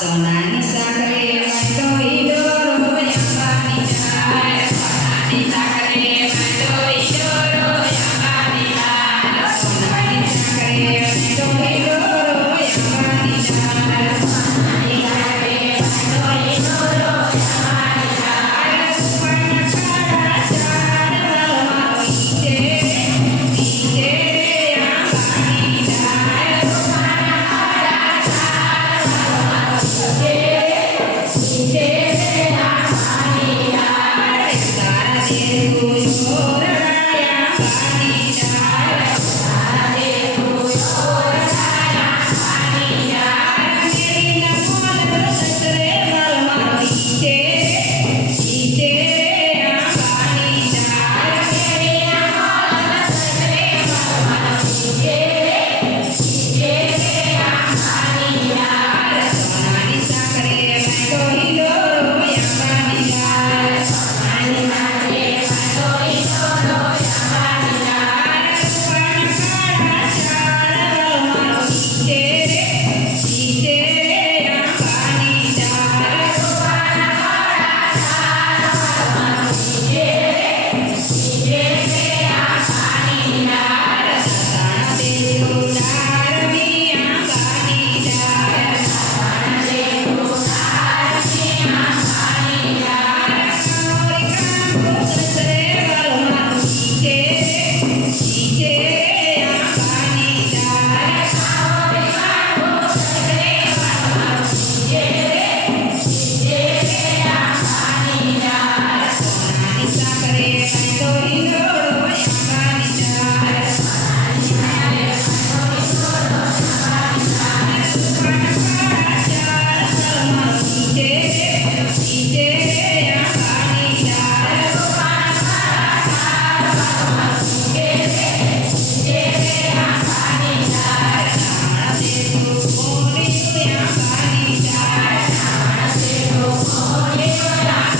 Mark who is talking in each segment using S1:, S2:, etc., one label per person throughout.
S1: Sonani Sangre. Yeah. Dios.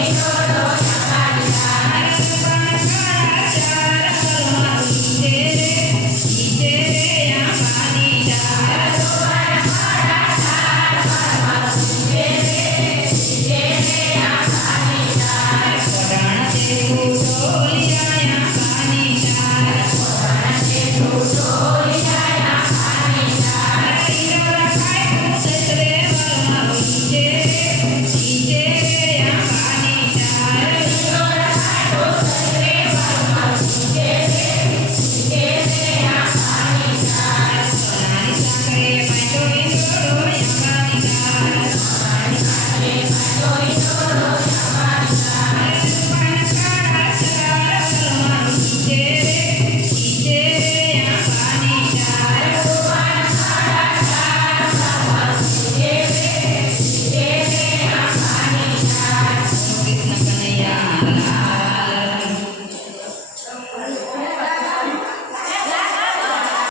S1: Christ. いいですか?